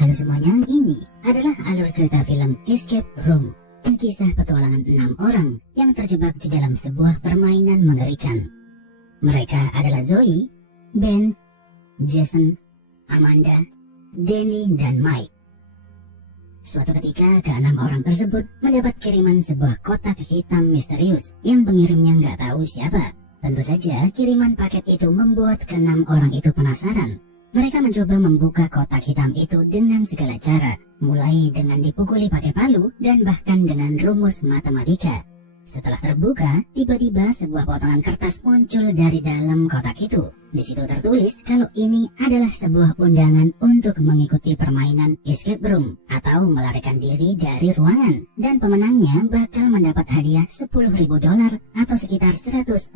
Halo semuanya, ini adalah alur cerita film Escape Room, kisah petualangan 6 orang yang terjebak di dalam sebuah permainan mengerikan. Mereka adalah Zoe, Ben, Jason, Amanda, Danny, dan Mike. Suatu ketika, ke-6 orang tersebut mendapat kiriman sebuah kotak hitam misterius yang pengirimnya nggak tahu siapa. Tentu saja, kiriman paket itu membuat ke-6 orang itu penasaran. Mereka mencoba membuka kotak hitam itu dengan segala cara, mulai dengan dipukuli pakai palu dan bahkan dengan rumus matematika. Setelah terbuka, tiba-tiba sebuah potongan kertas muncul dari dalam kotak itu. Di situ tertulis kalau ini adalah sebuah undangan untuk mengikuti permainan escape room atau melarikan diri dari ruangan, dan pemenangnya bakal mendapat hadiah $10.000 atau sekitar 140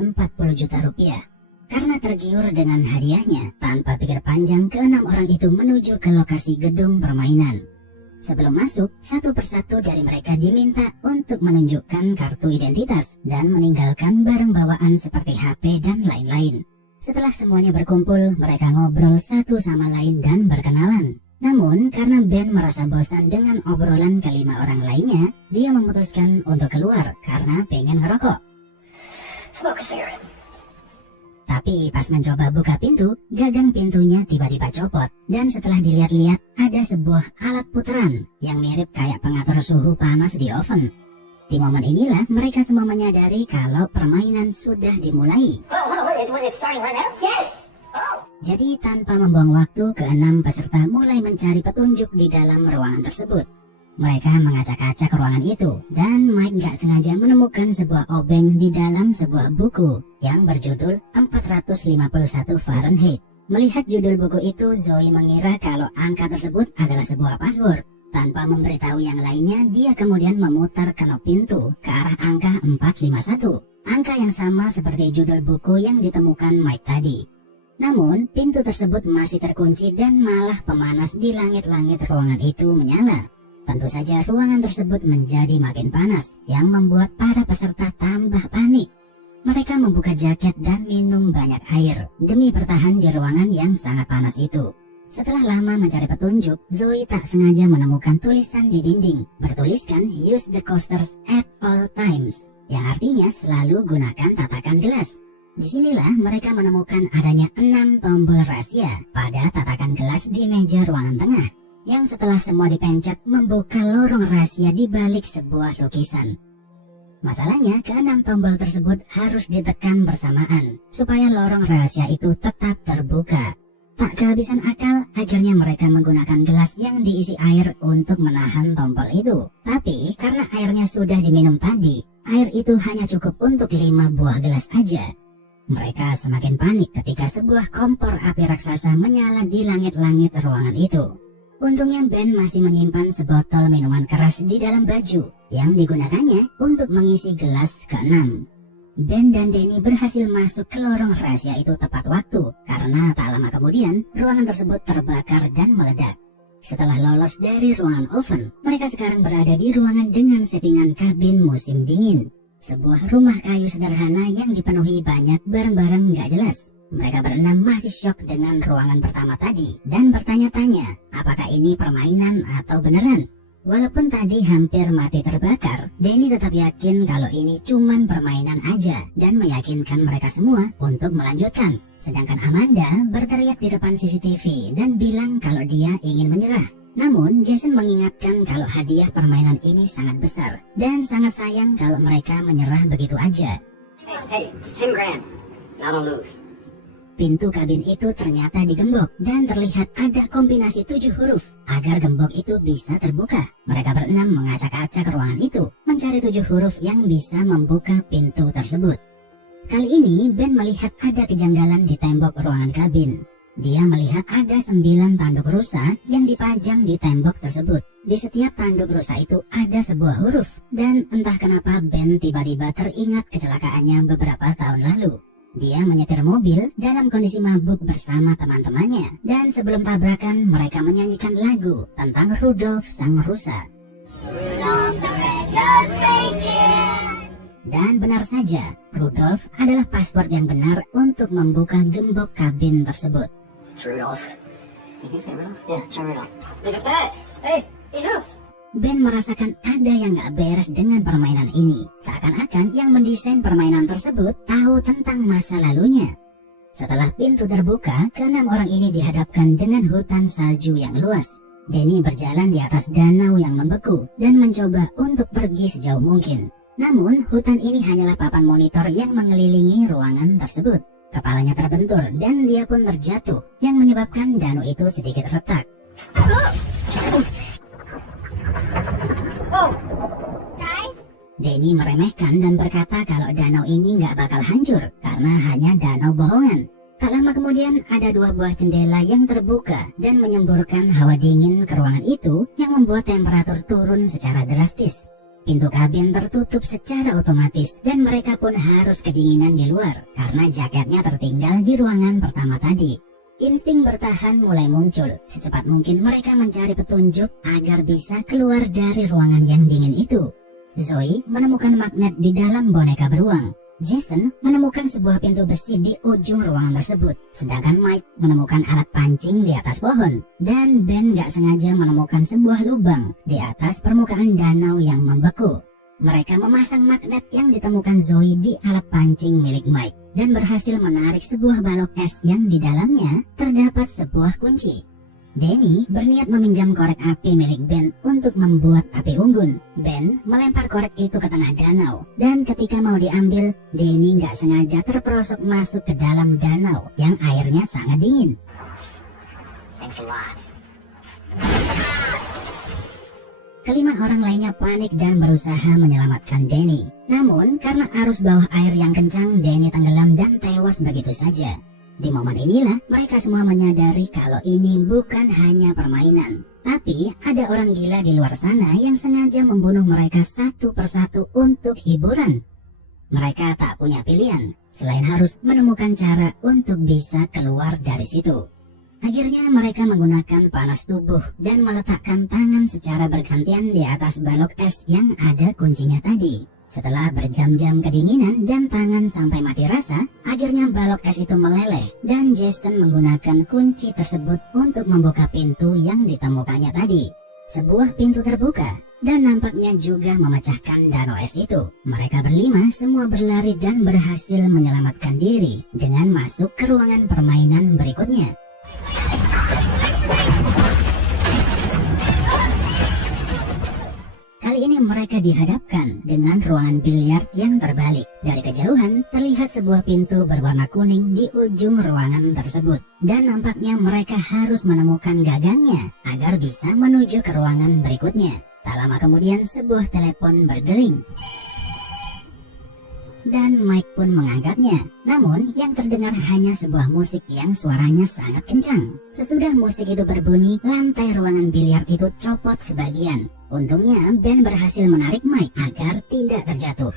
juta rupiah. Karena tergiur dengan hadiahnya, tanpa pikir panjang ke-6 orang itu menuju ke lokasi gedung permainan. Sebelum masuk, satu persatu dari mereka diminta untuk menunjukkan kartu identitas dan meninggalkan barang bawaan seperti HP dan lain-lain. Setelah semuanya berkumpul, mereka ngobrol satu sama lain dan berkenalan. Namun, karena Ben merasa bosan dengan obrolan ke-5 orang lainnya, dia memutuskan untuk keluar karena pengen ngerokok. Smoke a cigarette. Tapi pas mencoba buka pintu, gagang pintunya tiba-tiba copot, dan setelah dilihat-lihat ada sebuah alat putaran yang mirip kayak pengatur suhu panas di oven. Di momen inilah mereka semua menyadari kalau permainan sudah dimulai. It's starting right now? Yes! Oh! Jadi tanpa membuang waktu, ke-6 peserta mulai mencari petunjuk di dalam ruangan tersebut. Mereka mengacak-acak ruangan itu, dan Mike gak sengaja menemukan sebuah obeng di dalam sebuah buku yang berjudul 451 Fahrenheit. Melihat judul buku itu, Zoe mengira kalau angka tersebut adalah sebuah password. Tanpa memberitahu yang lainnya, dia kemudian memutar knop pintu ke arah angka 451, angka yang sama seperti judul buku yang ditemukan Mike tadi. Namun, pintu tersebut masih terkunci dan malah pemanas di langit-langit ruangan itu menyala. Tentu saja ruangan tersebut menjadi makin panas, yang membuat para peserta tambah panik. Mereka membuka jaket dan minum banyak air demi bertahan di ruangan yang sangat panas itu. Setelah lama mencari petunjuk, Zoe tak sengaja menemukan tulisan di dinding bertuliskan "Use the coasters at all times", yang artinya selalu gunakan tatakan gelas. Disinilah mereka menemukan adanya 6 tombol rahasia pada tatakan gelas di meja ruangan tengah, yang setelah semua dipencet membuka lorong rahasia di balik sebuah lukisan. Masalahnya, ke-6 tombol tersebut harus ditekan bersamaan supaya lorong rahasia itu tetap terbuka. Tak kehabisan akal, akhirnya mereka menggunakan gelas yang diisi air untuk menahan tombol itu. Tapi karena airnya sudah diminum tadi, air itu hanya cukup untuk 5 buah gelas aja. Mereka semakin panik ketika sebuah kompor api raksasa menyala di langit-langit ruangan itu. Untungnya Ben masih menyimpan sebotol minuman keras di dalam baju yang digunakannya untuk mengisi gelas ke-6. Ben dan Danny berhasil masuk ke lorong rahasia itu tepat waktu karena tak lama kemudian ruangan tersebut terbakar dan meledak. Setelah lolos dari ruangan oven, mereka sekarang berada di ruangan dengan settingan kabin musim dingin. Sebuah rumah kayu sederhana yang dipenuhi banyak barang-barang gak jelas. Mereka berenam masih syok dengan ruangan pertama tadi dan bertanya-tanya apakah ini permainan atau beneran. Walaupun tadi hampir mati terbakar, Danny tetap yakin kalau ini cuman permainan aja dan meyakinkan mereka semua untuk melanjutkan. Sedangkan Amanda berteriak di depan CCTV dan bilang kalau dia ingin menyerah. Namun Jason mengingatkan kalau hadiah permainan ini sangat besar dan sangat sayang kalau mereka menyerah begitu aja. Hey, it's $10,000. I don't lose. Pintu kabin itu ternyata digembok dan terlihat ada kombinasi 7 huruf agar gembok itu bisa terbuka. Mereka berenam mengacak-acak ruangan itu, mencari 7 huruf yang bisa membuka pintu tersebut. Kali ini Ben melihat ada kejanggalan di tembok ruangan kabin. Dia melihat ada 9 tanduk rusa yang dipajang di tembok tersebut. Di setiap tanduk rusa itu ada sebuah huruf, dan entah kenapa Ben tiba-tiba teringat kecelakaannya beberapa tahun lalu. Dia menyetir mobil dalam kondisi mabuk bersama teman-temannya, dan sebelum tabrakan mereka menyanyikan lagu tentang Rudolf sang rusa. Rudolph the red-nosed reindeer. Dan benar saja, Rudolf adalah password yang benar untuk membuka gembok kabin tersebut. It's Rudolph. He's got Rudolph? Yeah, John Rudolph. Look at that! Hey, he helps! Ben merasakan ada yang gak beres dengan permainan ini. Seakan-akan yang mendesain permainan tersebut tahu tentang masa lalunya. Setelah pintu terbuka, keenam orang ini dihadapkan dengan hutan salju yang luas. Danny berjalan di atas danau yang membeku dan mencoba untuk pergi sejauh mungkin. Namun, hutan ini hanyalah papan monitor yang mengelilingi ruangan tersebut. Kepalanya terbentur dan dia pun terjatuh, yang menyebabkan danau itu sedikit retak. Oh! Guys? Danny meremehkan dan berkata kalau danau ini nggak bakal hancur karena hanya danau bohongan. Tak lama kemudian ada dua buah jendela yang terbuka dan menyemburkan hawa dingin ke ruangan itu yang membuat temperatur turun secara drastis. Pintu kabin tertutup secara otomatis dan mereka pun harus kedinginan di luar karena jaketnya tertinggal di ruangan pertama tadi. Insting bertahan mulai muncul. Secepat mungkin mereka mencari petunjuk agar bisa keluar dari ruangan yang dingin itu. Zoe menemukan magnet di dalam boneka beruang. Jason menemukan sebuah pintu besi di ujung ruangan tersebut. Sedangkan Mike menemukan alat pancing di atas pohon. Dan Ben gak sengaja menemukan sebuah lubang di atas permukaan danau yang membeku. Mereka memasang magnet yang ditemukan Zoe di alat pancing milik Mike dan berhasil menarik sebuah balok es yang di dalamnya terdapat sebuah kunci. Danny berniat meminjam korek api milik Ben untuk membuat api unggun. Ben melempar korek itu ke tengah danau dan ketika mau diambil, Danny nggak sengaja terperosok masuk ke dalam danau yang airnya sangat dingin. Thanks a lot. Kelima orang lainnya panik dan berusaha menyelamatkan Danny. Namun, karena arus bawah air yang kencang, Danny tenggelam dan tewas begitu saja. Di momen inilah, mereka semua menyadari kalau ini bukan hanya permainan. Tapi, ada orang gila di luar sana yang sengaja membunuh mereka satu persatu untuk hiburan. Mereka tak punya pilihan, selain harus menemukan cara untuk bisa keluar dari situ. Akhirnya mereka menggunakan panas tubuh dan meletakkan tangan secara bergantian di atas balok es yang ada kuncinya tadi. Setelah berjam-jam kedinginan dan tangan sampai mati rasa, akhirnya balok es itu meleleh dan Jason menggunakan kunci tersebut untuk membuka pintu yang ditemukannya tadi. Sebuah pintu terbuka dan nampaknya juga memecahkan danau es itu. Mereka berlima semua berlari dan berhasil menyelamatkan diri dengan masuk ke ruangan permainan berikutnya. Kali ini mereka dihadapkan dengan ruangan biliar yang terbalik. Dari kejauhan terlihat sebuah pintu berwarna kuning di ujung ruangan tersebut. Dan nampaknya mereka harus menemukan gagangnya agar bisa menuju ke ruangan berikutnya. Tak lama kemudian sebuah telepon berdering. Dan Mike pun mengangkatnya. Namun yang terdengar hanya sebuah musik yang suaranya sangat kencang. Sesudah musik itu berbunyi, lantai ruangan biliar itu copot sebagian. Untungnya Ben berhasil menarik Mike agar tidak terjatuh.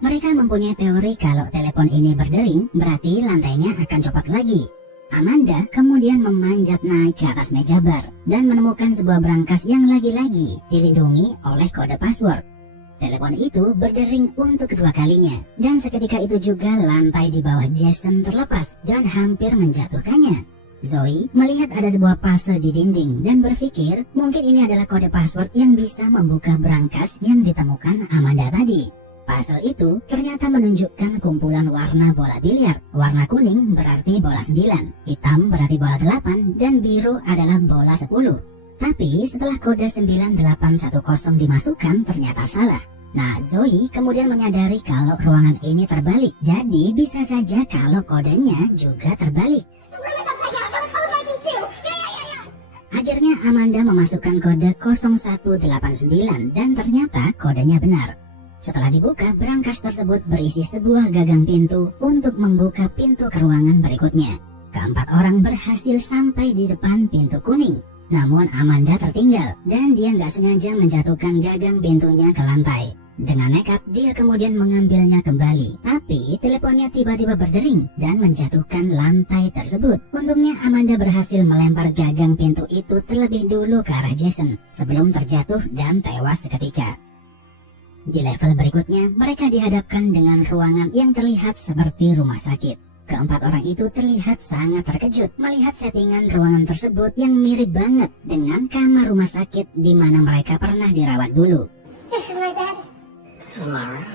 Mereka mempunyai teori kalau telepon ini berdering, berarti lantainya akan copot lagi. Amanda kemudian memanjat naik ke atas meja bar dan menemukan sebuah brankas yang lagi-lagi dilindungi oleh kode password. Telepon itu berdering untuk kedua kalinya, dan seketika itu juga lantai di bawah Jason terlepas dan hampir menjatuhkannya. Zoe melihat ada sebuah puzzle di dinding dan berpikir mungkin ini adalah kode password yang bisa membuka brankas yang ditemukan Amanda tadi. Puzzle itu ternyata menunjukkan kumpulan warna bola biliar. Warna kuning berarti bola 9, hitam berarti bola 8, dan biru adalah bola 10. Tapi setelah kode 9810 dimasukkan ternyata salah. Nah, Zoe kemudian menyadari kalau ruangan ini terbalik. Jadi bisa saja kalau kodenya juga terbalik. Akhirnya Amanda memasukkan kode 0189 dan ternyata kodenya benar. Setelah dibuka, brankas tersebut berisi sebuah gagang pintu untuk membuka pintu ke ruangan berikutnya. Keempat orang berhasil sampai di depan pintu kuning. Namun Amanda tertinggal dan dia nggak sengaja menjatuhkan gagang pintunya ke lantai. Dengan nekat dia kemudian mengambilnya kembali, tapi teleponnya tiba-tiba berdering dan menjatuhkan lantai tersebut. Untungnya Amanda berhasil melempar gagang pintu itu terlebih dulu ke arah Jason sebelum terjatuh dan tewas seketika. Di level berikutnya mereka dihadapkan dengan ruangan yang terlihat seperti rumah sakit. Keempat orang itu terlihat sangat terkejut melihat settingan ruangan tersebut yang mirip banget dengan kamar rumah sakit di mana mereka pernah dirawat dulu. This is my bed. This is my room.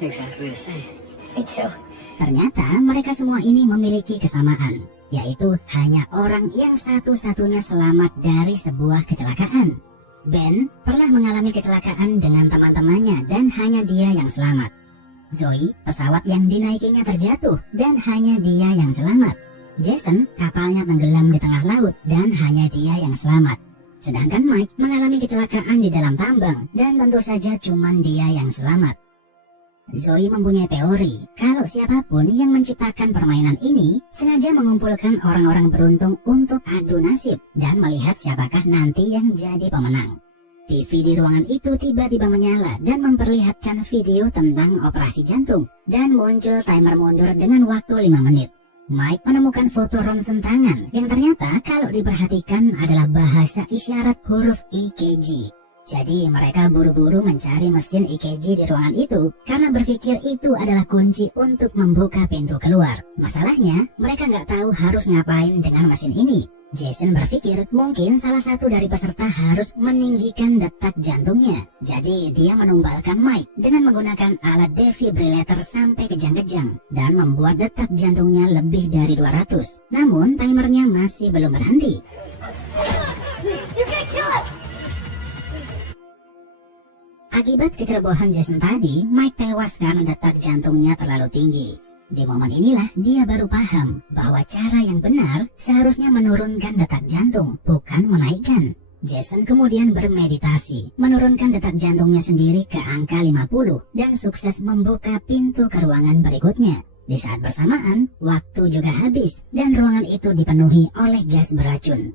Exactly the same. Me too. Ternyata mereka semua ini memiliki kesamaan, yaitu hanya orang yang satu-satunya selamat dari sebuah kecelakaan. Ben pernah mengalami kecelakaan dengan teman-temannya dan hanya dia yang selamat. Zoe, pesawat yang dinaikinya terjatuh dan hanya dia yang selamat. Jason, kapalnya tenggelam di tengah laut dan hanya dia yang selamat. Sedangkan Mike mengalami kecelakaan di dalam tambang dan tentu saja cuman dia yang selamat. Zoe mempunyai teori kalau siapapun yang menciptakan permainan ini sengaja mengumpulkan orang-orang beruntung untuk adu nasib dan melihat siapakah nanti yang jadi pemenang. TV di ruangan itu tiba-tiba menyala dan memperlihatkan video tentang operasi jantung dan muncul timer mundur dengan waktu 5 menit. Mike menemukan foto ronsen tangan yang ternyata kalau diperhatikan adalah bahasa isyarat huruf EKG. Jadi mereka buru-buru mencari mesin EKG di ruangan itu karena berpikir itu adalah kunci untuk membuka pintu keluar. Masalahnya mereka nggak tahu harus ngapain dengan mesin ini. Jason berpikir mungkin salah satu dari peserta harus meninggikan detak jantungnya. Jadi dia menumbalkan Mike dengan menggunakan alat defibrillator sampai kejang-kejang dan membuat detak jantungnya lebih dari 200. Namun timernya masih belum berhenti. Akibat kecerobohan Jason tadi, Mike tewas karena detak jantungnya terlalu tinggi. Di momen inilah dia baru paham bahwa cara yang benar seharusnya menurunkan detak jantung, bukan menaikkan. Jason kemudian bermeditasi, menurunkan detak jantungnya sendiri ke angka 50 dan sukses membuka pintu ke ruangan berikutnya. Di saat bersamaan, waktu juga habis dan ruangan itu dipenuhi oleh gas beracun.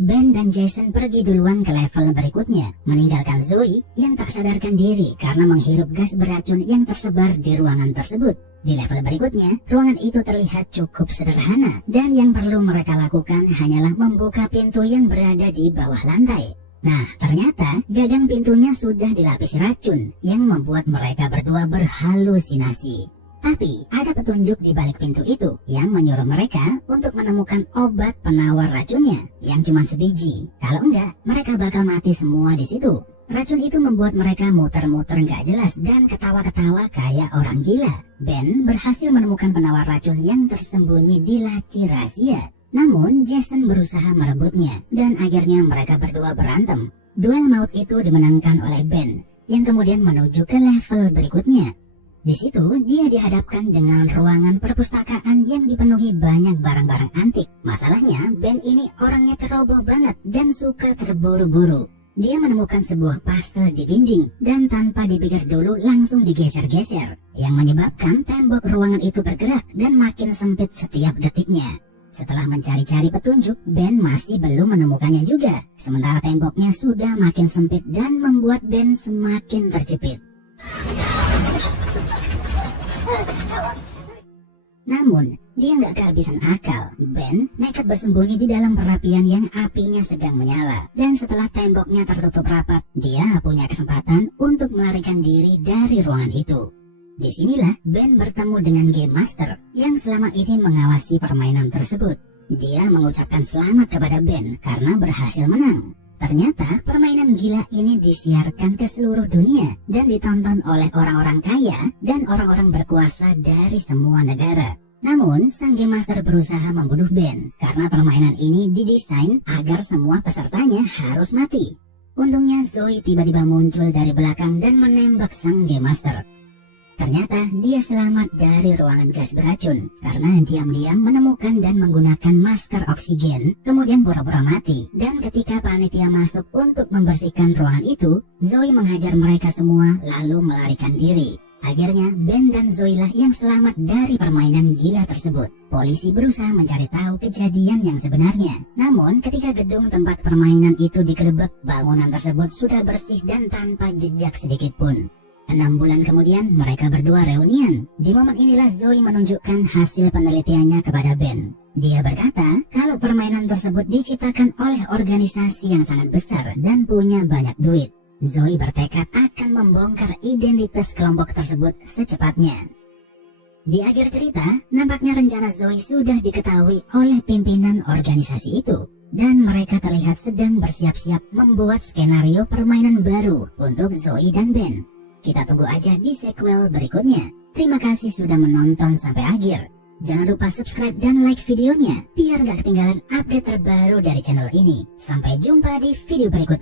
Ben dan Jason pergi duluan ke level berikutnya, meninggalkan Zoe yang tak sadarkan diri karena menghirup gas beracun yang tersebar di ruangan tersebut. Di level berikutnya, ruangan itu terlihat cukup sederhana dan yang perlu mereka lakukan hanyalah membuka pintu yang berada di bawah lantai. Nah, ternyata gagang pintunya sudah dilapisi racun yang membuat mereka berdua berhalusinasi. Tapi ada petunjuk di balik pintu itu yang menyuruh mereka untuk menemukan obat penawar racunnya yang cuma sebiji. Kalau enggak, mereka bakal mati semua di situ. Racun itu membuat mereka muter-muter nggak jelas dan ketawa-ketawa kayak orang gila. Ben berhasil menemukan penawar racun yang tersembunyi di laci rahasia. Namun Jason berusaha merebutnya dan akhirnya mereka berdua berantem. Duel maut itu dimenangkan oleh Ben yang kemudian menuju ke level berikutnya. Di situ dia dihadapkan dengan ruangan perpustakaan yang dipenuhi banyak barang-barang antik. Masalahnya Ben ini orangnya ceroboh banget dan suka terburu-buru. Dia menemukan sebuah puzzle di dinding dan tanpa dipikir dulu langsung digeser-geser yang menyebabkan tembok ruangan itu bergerak dan makin sempit setiap detiknya. Setelah mencari-cari petunjuk, Ben masih belum menemukannya juga. Sementara temboknya sudah makin sempit dan membuat Ben semakin terjepit. Namun, dia nggak kehabisan akal. Ben nekat bersembunyi di dalam perapian yang apinya sedang menyala. Dan setelah temboknya tertutup rapat, dia punya kesempatan untuk melarikan diri dari ruangan itu. Disinilah Ben bertemu dengan Game Master yang selama ini mengawasi permainan tersebut. Dia mengucapkan selamat kepada Ben karena berhasil menang. Ternyata permainan gila ini disiarkan ke seluruh dunia dan ditonton oleh orang-orang kaya dan orang-orang berkuasa dari semua negara. Namun, sang Game Master berusaha membunuh Ben karena permainan ini didesain agar semua pesertanya harus mati. Untungnya Zoe tiba-tiba muncul dari belakang dan menembak sang Game Master. Ternyata dia selamat dari ruangan gas beracun karena diam-diam menemukan dan menggunakan masker oksigen, kemudian pura-pura mati. Dan ketika panitia masuk untuk membersihkan ruangan itu, Zoe menghajar mereka semua lalu melarikan diri. Akhirnya Ben dan Zoe lah yang selamat dari permainan gila tersebut. Polisi berusaha mencari tahu kejadian yang sebenarnya. Namun ketika gedung tempat permainan itu digerebek, bangunan tersebut sudah bersih dan tanpa jejak sedikit pun. 6 bulan kemudian mereka berdua reunian. Di momen inilah Zoe menunjukkan hasil penelitiannya kepada Ben. Dia berkata kalau permainan tersebut diciptakan oleh organisasi yang sangat besar dan punya banyak duit. Zoe bertekad akan membongkar identitas kelompok tersebut secepatnya. Di akhir cerita, nampaknya rencana Zoe sudah diketahui oleh pimpinan organisasi itu, dan mereka terlihat sedang bersiap-siap membuat skenario permainan baru untuk Zoe dan Ben. Kita tunggu aja di sequel berikutnya. Terima kasih sudah menonton sampai akhir. Jangan lupa subscribe dan like videonya, biar gak ketinggalan update terbaru dari channel ini. Sampai jumpa di video berikutnya.